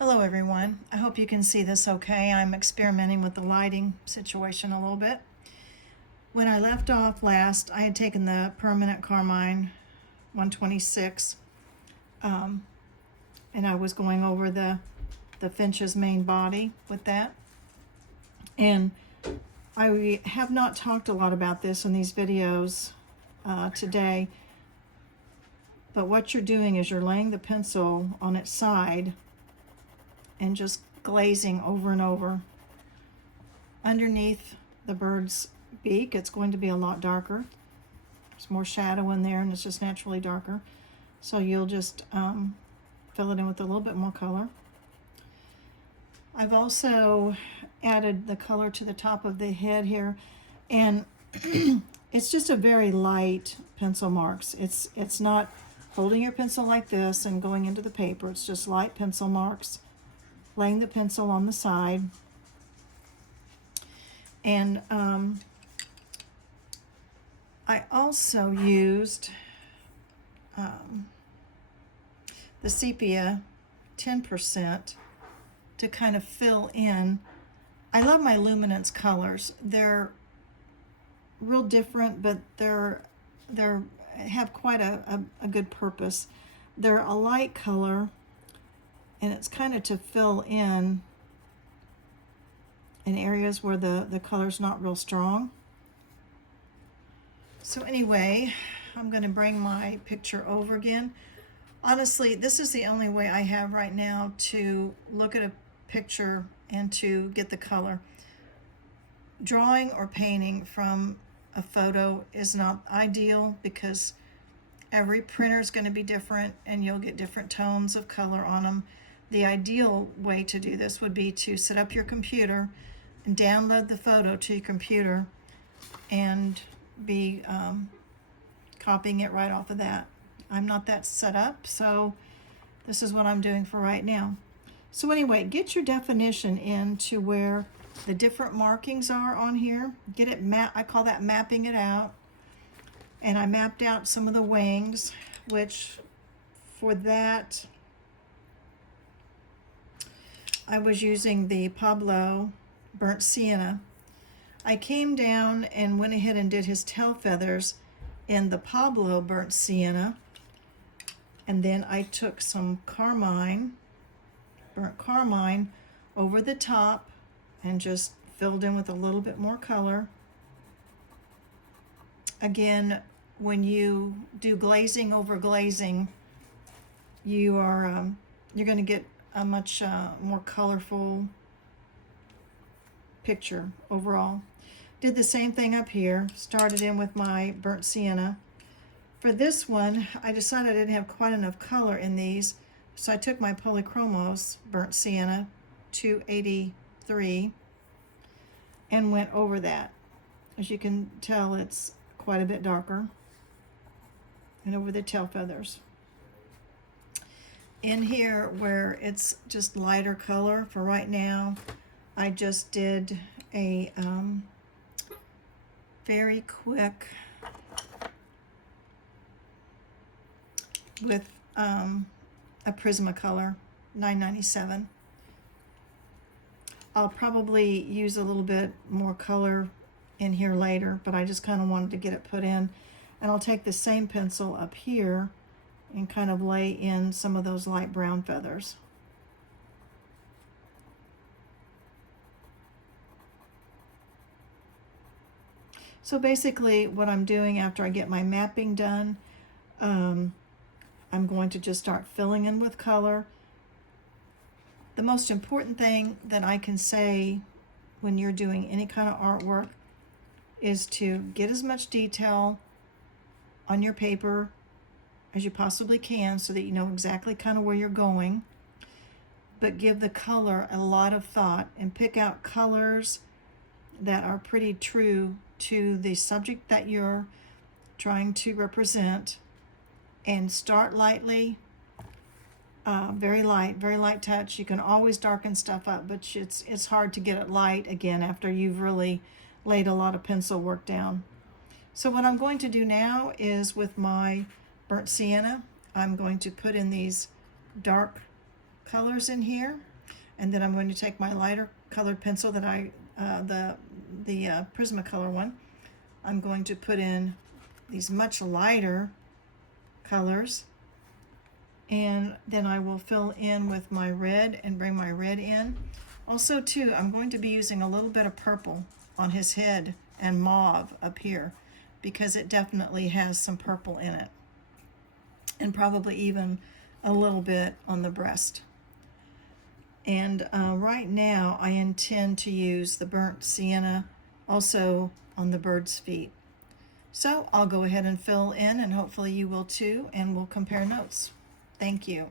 Hello everyone. I hope you can see this okay. I'm experimenting with the lighting situation a little bit. When I left off last, I had taken the permanent carmine 126 and I was going over the finch's main body with that. And I have not talked a lot about this in these videos today, but what you're doing is you're laying the pencil on its side and just glazing over and over. Underneath the bird's beak, it's going to be a lot darker. There's more shadow in there and it's just naturally darker. So you'll just fill it in with a little bit more color. I've also added the color to the top of the head here, and it's just a very light pencil marks. It's not holding your pencil like this and going into the paper. It's just light pencil marks. Laying the pencil on the side, and I also used the sepia 10% to kind of fill in. I love my luminance colors. They're real different, but they're have quite a good purpose. They're a light color, and it's kind of to fill in areas where the color's not real strong. So anyway, I'm going to bring my picture over again. Honestly, this is the only way I have right now to look at a picture and to get the color. Drawing or painting from a photo is not ideal because every printer is going to be different and you'll get different tones of color on them. The ideal way to do this would be to set up your computer and download the photo to your computer and be copying it right off of that. I'm not that set up, so this is what I'm doing for right now. So anyway, get your definition into where the different markings are on here. Get it I call that mapping it out. And I mapped out some of the wings, which for that I was using the Pablo burnt sienna. I came down and went ahead and did his tail feathers in the Pablo burnt sienna, and then I took some burnt carmine over the top and just filled in with a little bit more color. Again, when you do glazing over glazing, you're going to get a much more colorful picture overall. Did the same thing up here. Started in with my burnt sienna. For this one, I decided I didn't have quite enough color in these, so I took my Polychromos burnt sienna 283 and went over that. As you can tell, it's quite a bit darker, and over the tail feathers. In here where it's just lighter color for right now, I just did a very quick with a Prismacolor 997. I'll probably use a little bit more color in here later, but I just kind of wanted to get it put in. And I'll take the same pencil up here and kind of lay in some of those light brown feathers. So basically what I'm doing after I get my mapping done, I'm going to just start filling in with color. The most important thing that I can say when you're doing any kind of artwork is to get as much detail on your paper as you possibly can so that you know exactly kind of where you're going, but give the color a lot of thought and pick out colors that are pretty true to the subject that you're trying to represent, and start lightly, very light touch. You can always darken stuff up, but it's hard to get it light again after you've really laid a lot of pencil work down. So what I'm going to do now is with my burnt sienna, I'm going to put in these dark colors in here And then I'm going to take my lighter colored pencil that the Prismacolor one. I'm going to put in these much lighter colors, and then I will fill in with my red and bring my red in. Also too, I'm going to be using a little bit of purple on his head and mauve up here, because it definitely has some purple in it, and probably even a little bit on the breast. And right now I intend to use the burnt sienna also on the bird's feet. So I'll go ahead and fill in, and hopefully you will too, and we'll compare notes. Thank you.